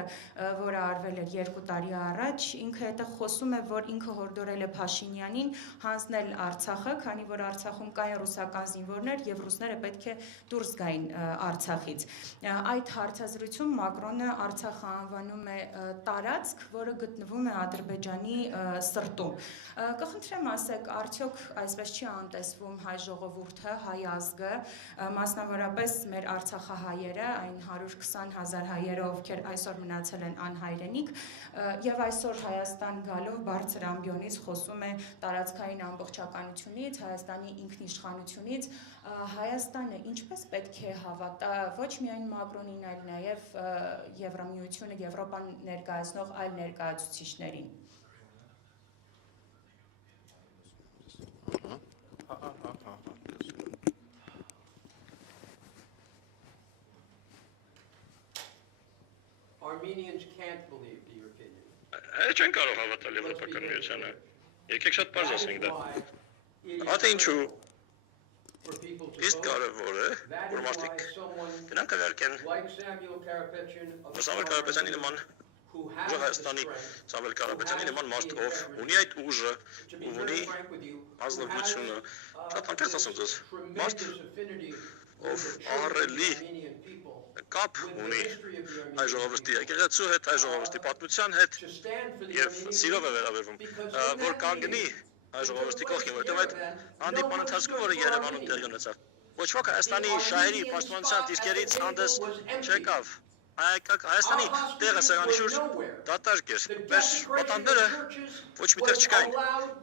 որը արվել էր 2 տարի առաջ, ինքը հետը խոսում է, որ ինքը հորդորել է Փաշինյանին հանձնել Արցախը, քանի որ Արցախում կային ռուսական զինվորներ եւ ռուսները պետք է դուրս գային Արցախից։ Այդ հարցազրույցում Մակրոնը Արցախը անվանում է տարածք, որը գտնվում է Ադրբեջանի սրտում։ Կխնդրեմ ասեք, արդյոք այսպես չի անտեսվում հայ ժողովուրդը, հայ ազգը, մասնավորապես մեր արցախահայերը, այն 120,000 հայերը, ովքեր այսօր մնացել են անհայրենիք, եւ այսօր Հայաստան գալով բարձր ամբիոնից խոսում է տարածքային ամբողջականությունից, Հայաստանի ինքնիշխանությունից, Հայաստանը ինչպես պետք է հավատա ոչ միայն Մակրոնին, այլ նաեւ Եվրամիությունը, Եվրոպան ներկայացնող այլ ներկայացուցիչներին։ Armenians can't believe the European Union. Այդ չեն կարող հավատալ Եվրոպական միությանը։ Եկեք շատ բարձ ասենք դա։ Ատե ինչու For people to իսկ vote. կարևոր է, That որ is մարդիկ why someone գնան կվարկեն like Samuel Karapetyan of Սամվել Կարապետյանի նման who ուժը has the Հայաստանի strength, Սամվել Կարապետյանի նման մարդ ով ունի այդ ուժը, to be ով very ունի frank with you, ազնվությունը, շատ անկեղծ ասեմ ձեզ, մարդ tremendous affinity of with the church of the ահռելի Armenian people, կապ with the ունի history of the այ Armenian ժողովրդի people, եկեղեցու հետ, այ ժողովրդի պատմության հետ to stand for the եւ Armenian սիրով է people, վերաբերվում, because in որ that կանգնի meeting, այ ժողովրդի կողքին, որտեղ այդ հանդիպման ընթացքում, որը Երևանում տեղի ունեցավ, ոչ ոք Հայաստանի շահերի պաշտպանության դիրքերից հանդես չեկավ։ Հայաստանի տեղը սեղանի շուրջ դատարկ էր, մեր պատանդները ոչ միտեղ չկային,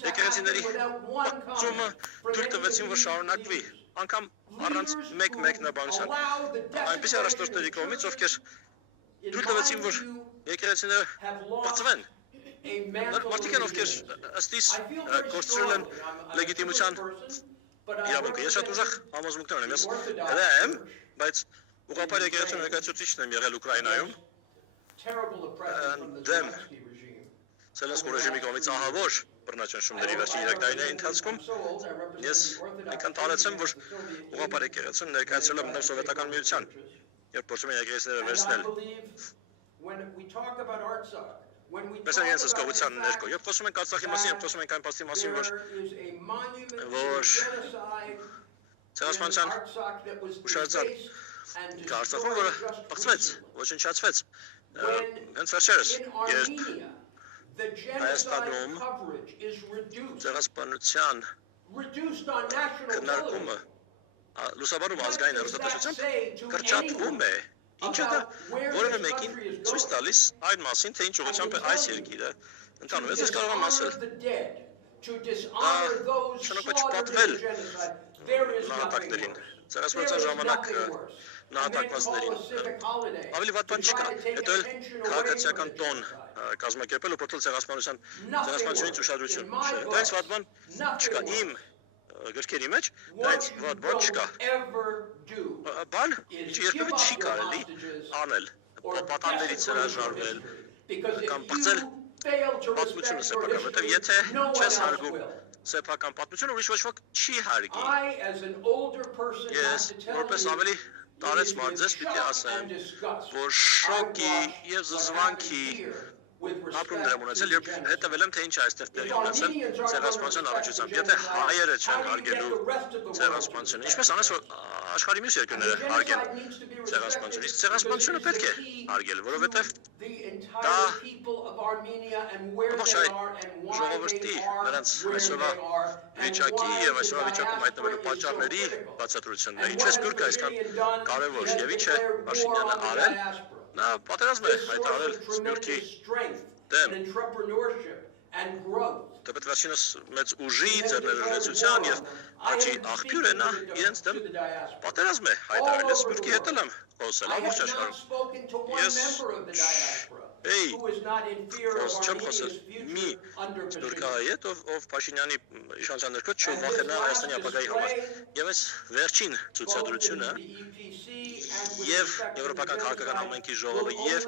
եկեղեցիների բացումը թույլ տվեցին, որ շարունակվի, անգամ առանց մեկ մեկնաբանության, այնպիսի առաջնորդների կողմից, ովքեր թույլ տվեցին, որ եկեղեցիները բացվեն, մարդիկ են, ովքեր ըստիս կորցրել են լեգիտիմության իրավունքը։ Ես շատ ուժեղ համոզմունքներ ունեմ, ես հրե եմ, բայց ուղղափառ եկեղեցու ներկայացուցիչն եմ եղել Ուկրաինայում, terrible oppression from the them. Zelensky regime. Սելենսկու ռեժիմի կողմից ահավոր բռնաճնշումների վերջին 3 տարիների ընթացքում I'm so old, I represent ես the Orthodox այնքան տարեցեմ, որ Church of the ուղղափառ եկեղեցուն ներկայացրել եմ Սովետական միության, երբ փորձում են եկեղեցիները And I վերցնել։ believe when we talk about Artsakh, when we Mēs talk arī esam about skaucām the ներքո, fact երբ խոսում ենք Արցախի մասին, երբ խոսում ենք այն փաստի մասին, որ there is a monument to Որ genocide in ցեղասպանության Artsakh that was ուշարձան defaced and կա Արցախում, destroyed որը just բացվեց, recently. ոչնչացվեց, When հենց վերջերս, in երբ Armenia, the genocide Հայաստանում coverage is reduced ցեղասպանության on national քննարկումը television. լուսաբանում ազգային հեռուստատեսությամբ կրճատվում է, ինչը դա որևէ մեկին ցույց տալիս այն մասին, թե ինչ ուղղությամբ է այս երկիրը ընթանում։ Ես կարող եմ ասել, շնորհակալ չպատվել նահատակներին, ցեղասպանության ժամանակ նահատակվածներին, ավելի վատ բան չկա, հետո էլ քաղաքացիական տոն կազմակերպել ու փորձել ցեղասպանությունից ուշադրություն շեղել։ Դա ինձ վատ բան չկա, իմ գրքերի մեջ դա ինձ վատ բան չկա։ Բան, ինչը երբևէ չի կարելի անել, պատանդներից հրաժարվել կամ բացել պատմությունը սեփական, որտեղ եթե չես հարգում սեփական պատմությունը, ուրիշ ոչ ոք չի հարգի։ Ես որպես ավելի տարեց մարդ պիտի ասեմ, որ շոկի եւ զզվանքի ապրումներ եմ ունեցել, երբ հետևել եմ, թե ինչ է այստեղ տեղի ունեցել ցեղասպանության առնչությամբ։ Եթե հայերը չեն հարգելու ցեղասպանությունը, ինչպես անես, որ աշխարհի մյուս երկրները հարգեն ցեղասպանությունը, իսկ ցեղասպանությունը պետք է հարգել, որովհետև դա ամբողջ հայ ժողովրդի նրանց այսօրվա վիճակի եւ այսօրվա վիճակում հայտնվելու պատճառների բացատրությունն է։ Ինչու է սպյուրքը այսքան կարևոր եւ ինչ է Փաշինյանը արել։ Նա պատերազմ է հայտարարել Սպյուրքի դեմ։ Դեպի վերջինս մեծ ուժի, ձեռներեցության եւ աճի աղբյուր է նա իրենց դեմ պատերազմ է հայտարարել։ Ես Սպյուրքի հետ եմ խոսել ամբողջ աշխարհում։ Ես չեմ խոսել մի Սպյուրքահայի հետ, ով Փաշինյանի իշխանության ներքո չվախենա Հայաստանի ապագայի համար։ Եվ այս վերջին ցուցադրությունը եւ Եվրոպական քաղաքական համայնքի ժողովը եւ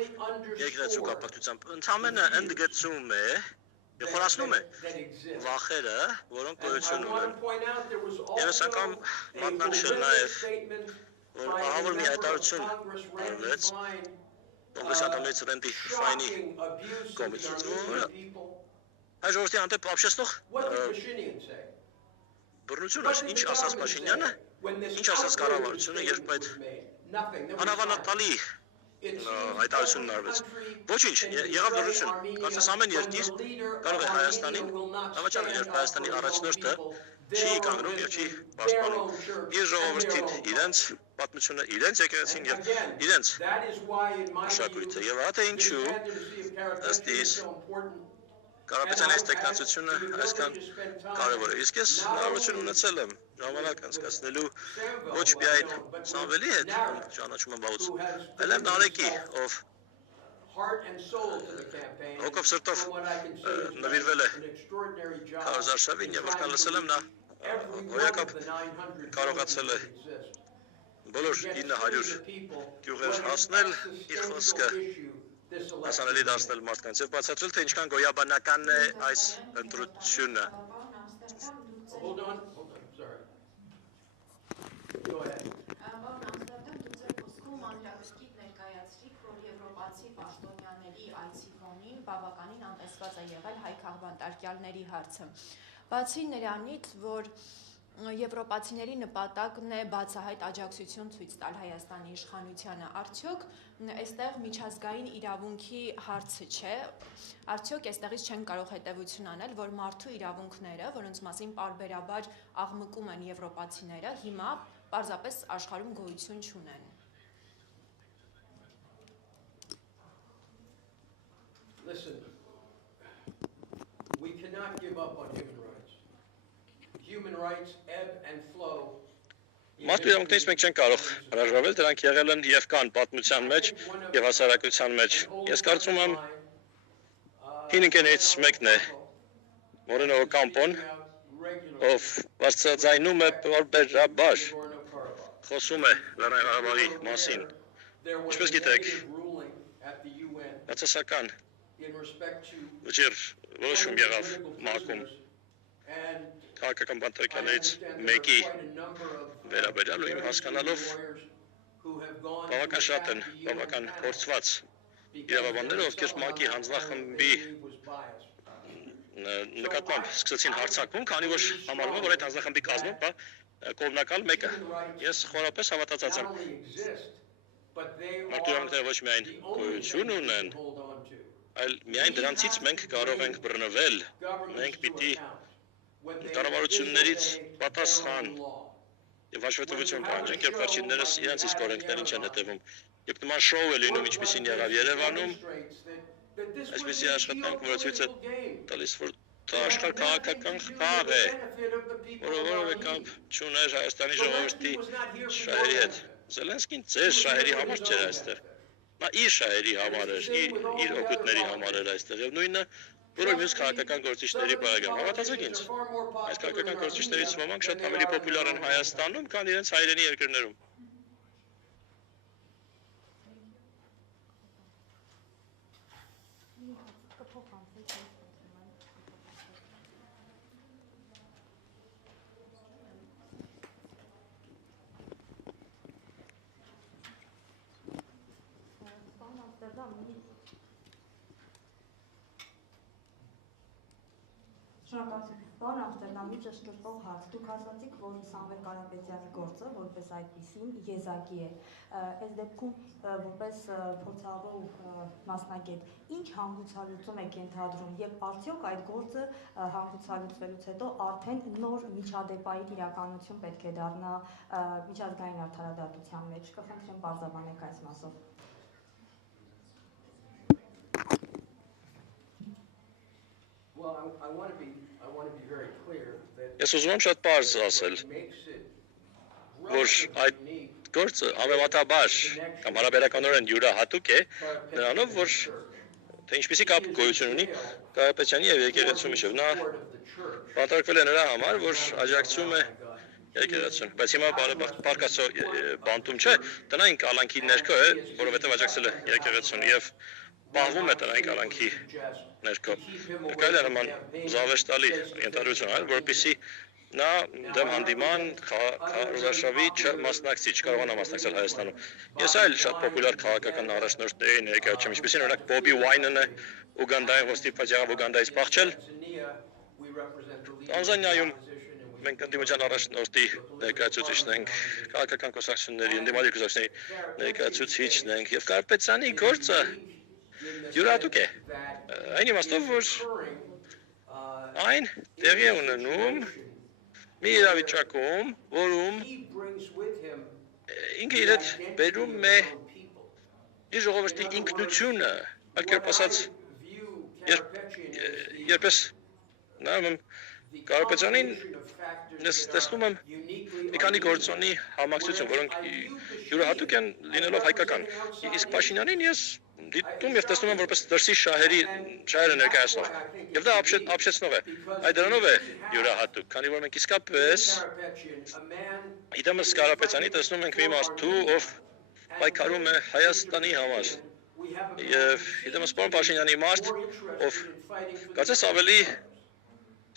եկեղեցու կապակցությամբ ընդհանրապես ընդգծում է եւ խորացնում է վախերը, որոնք գոյություն ունեն։ Եվ անգամ մատնանշել նաեւ, որ ահավոր մի հայտարարություն արվեց կոնգրեսանտներից Ռենտի Ֆայնի կողմից, որը այս ժողովրդի հանդեպ ապշեցնող բռնություն էր, ինչ ասաց Փաշինյանը, ինչ ասաց կառավարությունը, երբ այդ անհավանական հայտարարությունն արվեց։ Ոչինչ, եղավ լրություն։ Կարծես ամեն երկիր կարող է Հայաստանին հավաճանել, երբ Հայաստանի առաջնորդը չի կանգնում եւ չի պաշտպանում իր ժողովրդին, իրենց պատմությունը, իրենց եկեղեցին եւ իրենց մշակույթը։ Եվ ահա թե ինչու ըստ իս Կարապետյանի այս տեխնացությունը այսքան կարևոր է։ Իսկ ես հնարավորություն ունեցել եմ ժամանակ անցկացնելու ոչ միայն Սամվելի հետ, ճանաչում եմ վաղուց, այլև Նարեկի, ով հոգով սրտով նվիրվել է Քարոզարշավին եւ որքան լսել եմ նա հոյակապ կարողացել է բոլոր 900 գյուղեր հասնել իր խոսքը this հասանելի election. դարձնել մարդկանց եւ բացատրել թե ինչքան գոյաբանական է այս ընտրությունը։ Hold on, sorry. Go ahead. Պարոն Ամստերդամ, դուք ձեր խոսքում մանրակրկիտ ներկայացրիք, որ եվրոպացի պաշտոնյաների այցի ֆոնին բավականին անտեսված է եղել հայ քաղբանտարկյալների հարցը։ Բացի նրանից, որ եվրոպացիների նպատակն է բացահայտ աջակցություն ցույց տալ Հայաստանի իշխանությանը, արդյոք այստեղ միջազգային իրավունքի հարցը չէ, արդյոք այստեղից չեն կարող հետևություն անել, որ մարդու իրավունքները, որոնց մասին պարբերաբար աղմկում են եվրոպացիները, հիմա պարզապես աշխարհում գոյություն չունեն։ Listen, we cannot give up on human rights. Human rights ebb and flow. Մարդու իրավունքներից մենք չենք կարող հրաժարվել, դրանք եղել են եւ կան պատմության մեջ եւ հասարակության մեջ։ Ես կարծում եմ հին ընկերներից մեկն է Մորենո Կամպոն, ով բարձրաձայնում է պարբերաբար խոսում է Լեռնային Ղարաբաղի մասին։ Ինչպես գիտեք, բացասական վճիռ որոշում եղավ ՄԱԿ-ում քաղաքական բանտարկյալներից մեկի վերաբերյալ ու իմ հասկանալով բավական շատ են, բավական փորձված իրավաբանները, ովքեր ՄԱԿ-ի հանձնախմբի նկատմամբ սկսեցին հարձակվում, քանի որ համարվում է, որ այդ հանձնախմբի կազմում կա կողմնակալ մեկը։ Ես խորապես հավատացած եմ։ Մարդու իրավունքները ոչ միայն գոյություն ունեն, այլ միայն դրանցից մենք կարող ենք բռնվել։ Մենք պիտի կառավարություններից պատասխան եւ հաշվետվություն պահանջենք, երբ վերջիններս իրենց իսկ օրենքներին չեն հետևում։ Երբ նման շոու է լինում, ինչպեսին եղավ Երևանում, այսպեսի աշխատանք, որը ցույց է տալիս, որ դա աշխարհ քաղաքական խաղ է, որը որևէ կապ չուներ Հայաստանի ժողովրդի շահերի հետ։ Զելենսկին ձեր շահերի համար չէր այստեղ։ Նա իր շահերի համար էր, իր օգուտների համար էր այստեղ եւ նույնը որը մյուս քաղաքական գործիչների բարակամ հավատացեք ինձ։ Այս քաղաքական գործիչներից ոմանք շատ ավելի պոպուլար են Հայաստանում, քան իրենց հայրենի երկրներում։ Շնորհակալություն։ Պարոն Ամստերդամի ճշգրտող հարց։ Դուք ասացիք, որ Սամվել Կարապետյանի գործը որպես այդպիսին եզակի է։ Այս դեպքում որպես փորձավոր մասնագետ, ինչ հանգուցալուծում եք ենթադրում եւ արդյոք այդ գործը հանգուցալուծվելուց հետո արդեն նոր միջադեպային իրականություն պետք է դառնա միջազգային արդարադատության մեջ։ Կխնդրեմ բարձրաբանեք այս մասով։ Well, I want to be very clear that Ես ուզում եմ շատ պարզ ասել, որ այդ գործը համեմատաբար կամ հարաբերականորեն յուրահատուկ է, նրանով, որ թե ինչպեսի կապ գոյություն ունի Կարապետյանի եւ եկեղեցու միջեւ։ Նա բանտարկվել է նրա համար, որ աջակցում է եկեղեցուն, բայց հիմա պարկասո բանտում չէ, տնային կալանքի ներքո է, որովհետեւ աջակցել է եկեղեցուն եւ պահվում է տնային կալանքի ներքո։ Կարելի է նման զավեշտալի ենթադրություն անել, որպեսզի նա դեմ հանդիման քարոզարշավի չմասնակցի, չկարողանա մասնակցել Հայաստանում։ Ես այլ շատ պոպուլար քաղաքական առաջնորդների ներկայացում եմ, ինչպեսին օրինակ Բոբի Ուայնը Ուգանդայում ոստիպված եղավ Ուգանդայից փախչել։ Տանզանիայում մենք ընդդիմության առաջնորդի ներկայացուցիչն ենք, քաղաքական կուսակցությունների, ընդդիմադիր կուսակցությունների ներկայացուցիչն ենք եւ Կարապետյանի գործը յուրահատուկ է։ Այն իմաստով, որ այն տեղի է ունենում մի իրավիճակում, որում ինքը իր հետ բերում է իր ժողովրդի ինքնությունը, այլ կերպ ասած, երբես նայում եմ Կարապետյանին, ես տեսնում եմ մի քանի գործոնի համակցություն, որոնք յուրահատուկ են լինելով հայկական։ Իսկ Փաշինյանին ես դիտում եւ տեսնում եմ որպես դրսի շահերը ներկայացնող։ Եվ դա ապշեցնող է։ Այդ դրանով է յուրահատուկ, քանի որ մենք իսկապես իդեմս Կարապետյանի տեսնում ենք մի մարդու, ով պայքարում է Հայաստանի համար։ Եվ իդեմս պարոն Փաշինյանի մարդ, ով կարծես ավելի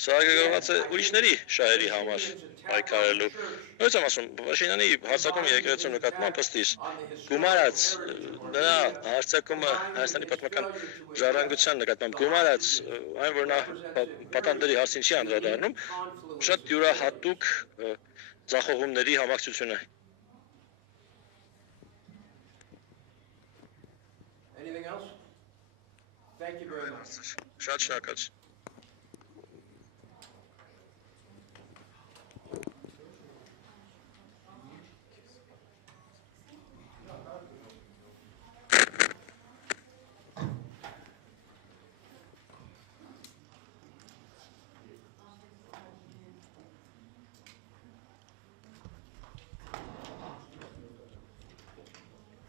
սարքագրված է ուրիշների շահերի համար պայքարելու։ Նույնիսկ եմ ասում, Փաշինյանի հարձակումը եկեղեցու նկատմամբ ըստիս գումարած նրա հարձակումը Հայաստանի պատմական ժառանգության նկատմամբ գումարած այն որ նա պատանդների հարցին չի անդրադառնում, շատ յուրահատուկ ձախողումների համակցություն է։ Anything else? Thank you very much. Շատ շնորհակալ։